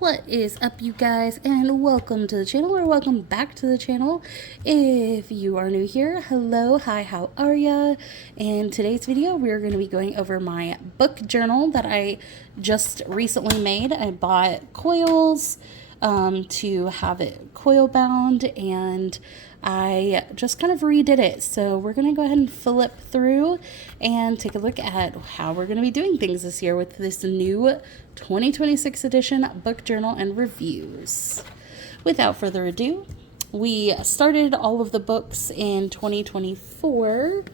What is up, you guys, and welcome to the channel, or welcome back to the channel. If you are new here, hello, hi, how are ya? In today's video, we're going to be going over my book journal that I just recently made. I bought coils to have it coil bound, and I just kind of redid it. So we're going to go ahead and flip through and take a look at how we're going to be doing things this year with this new 2026 edition book journal and reviews. Without further ado, we started all of the books in 2024.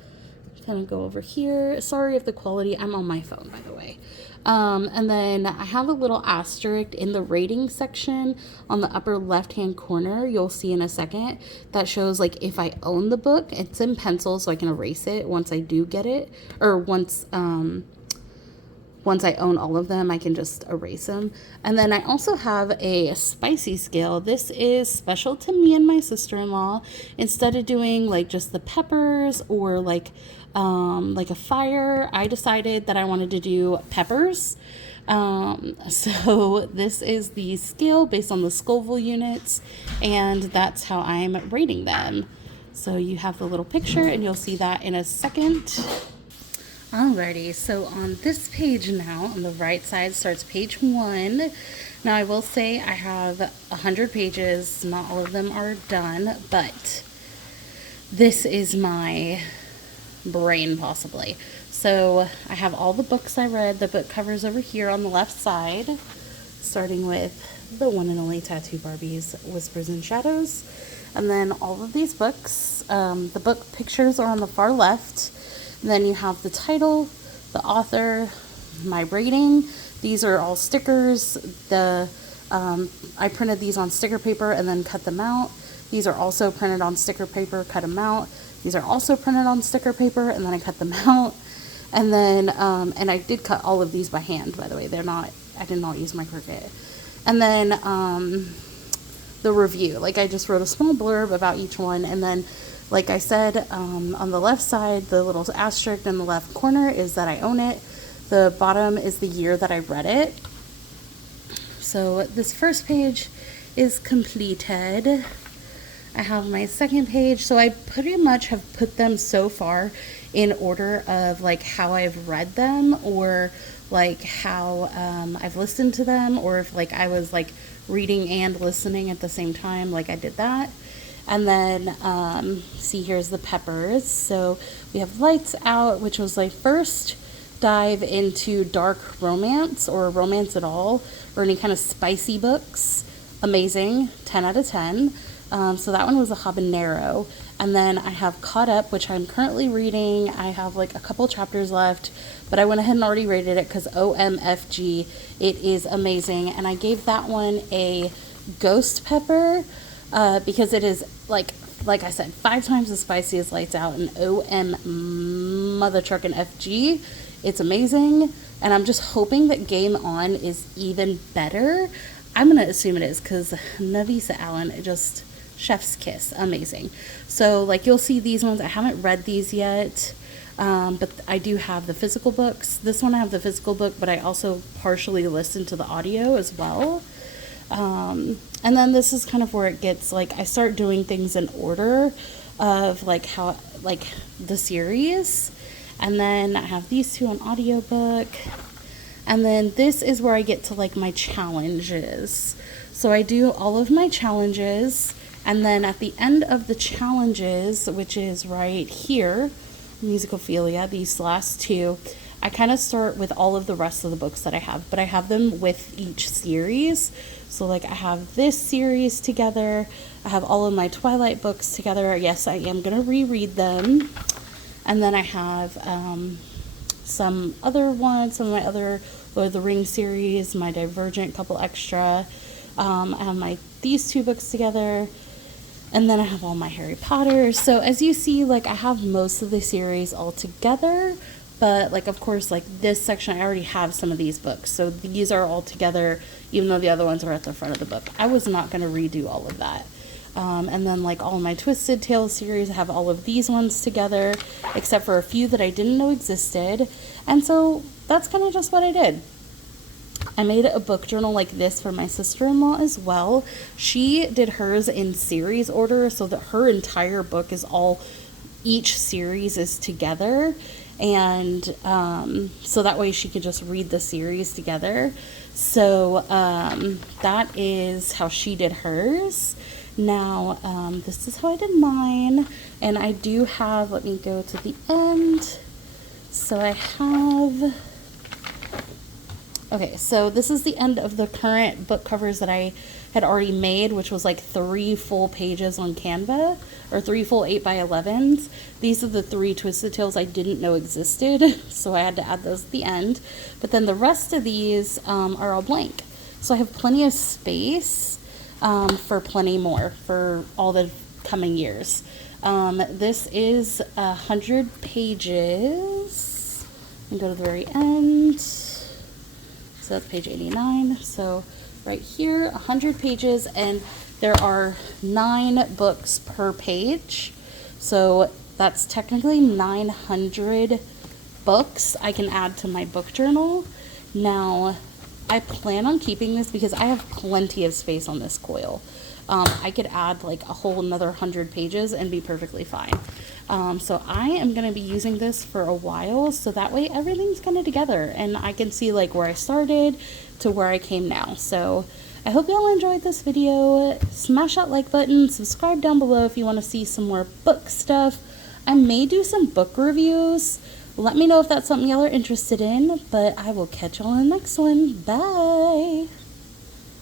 Kind of go over here. Sorry if the quality, I'm on my phone, by the way. And then I have a little asterisk in the rating section on the upper left hand corner. You'll see in a second that shows like if I own the book. It's in pencil, so I can erase it once I do get it, or once I own all of them, I can just erase them. And then I also have a spicy scale. This is special to me and my sister-in-law. Instead of doing like just the peppers or like a fire, I decided that I wanted to do peppers. So this is the scale based on the Scoville units, and that's how I'm rating them. So you have the little picture, and you'll see that in a second. Alrighty, so on this page now, on the right side starts page 1. Now I will say I have 100 pages. Not all of them are done, but this is my brain possibly. So I have all the books I read. The book covers over here on the left side, starting with the one and only Tattoo Barbie's Whispers and Shadows. And then all of these books, the book pictures are on the far left. Then you have the title, the author, my rating. These are all stickers. I printed these on sticker paper and then cut them out. These are also printed on sticker paper, cut them out. These are also printed on sticker paper and then I cut them out. And then, and I did cut all of these by hand, by the way. I did not use my Cricut. And then the review. Like I just wrote a small blurb about each one, and then like I said, on the left side, the little asterisk in the left corner is that I own it. The bottom is the year that I read it. So this first page is completed. I have my second page. So I pretty much have put them so far in order of like how I've read them, or like how I've listened to them, or if like I was like reading and listening at the same time, like I did that. And then, see, here's the peppers. So we have Lights Out, which was my first dive into dark romance or romance at all, or any kind of spicy books. Amazing, 10 out of 10. So that one was a habanero. And then I have Caught Up, which I'm currently reading. I have like a couple chapters left, but I went ahead and already rated it because OMFG, it is amazing. And I gave that one a ghost pepper. Because it is, like I said, 5 times as spicy as Lights Out, and mother truck and FG. It's amazing, and I'm just hoping that Game On is even better. I'm going to assume it is, because Navisa Allen, just chef's kiss, amazing. So, like, you'll see these ones. I haven't read these yet, but I do have the physical books. This one I have the physical book, but I also partially listened to the audio as well. And then this is kind of where it gets, like, I start doing things in order of, like, how, like, the series. And then I have these two on audiobook. And then this is where I get to, like, my challenges. So I do all of my challenges. And then at the end of the challenges, which is right here, Musicophilia, these last two, I kind of start with all of the rest of the books that I have, but I have them with each series. So like I have this series together, I have all of my Twilight books together. Yes, I am going to reread them. And then I have some other ones, some of my other Lord of the Rings series, my Divergent, couple extra. I have these 2 books together. And then I have all my Harry Potters. So as you see, like I have most of the series all together. But, like, of course, like, this section, I already have some of these books. So these are all together, even though the other ones are at the front of the book. I was not going to redo all of that. And then, like, all my Twisted Tales series, I have all of these ones together, except for a few that I didn't know existed. And so that's kind of just what I did. I made a book journal like this for my sister-in-law as well. She did hers in series order so that her entire book is all, each series is together. And so that way she could just read the series together. So that is how she did hers. Now, this is how I did mine. And I do have, let me go to the end. So I have, okay, so this is the end of the current book covers that I had already made, which was like 3 full pages on Canva, or 3 full 8x11s. These are the 3 Twisted Tales I didn't know existed, so I had to add those at the end. But then the rest of these are all blank. So I have plenty of space for plenty more for all the coming years. This is 100 pages. And go to the very end. So that's page 89. So right here, 100 pages, and there are 9 books per page. So that's technically 900 books I can add to my book journal. Now, I plan on keeping this because I have plenty of space on this coil. I could add like a whole another 100 pages and be perfectly fine. So I am going to be using this for a while, so that way everything's kind of together and I can see like where I started to where I came now. So I hope y'all enjoyed this video. Smash that like button, subscribe down below if you want to see some more book stuff. I may do some book reviews. Let me know if that's something y'all are interested in, but I will catch y'all in the next one. Bye!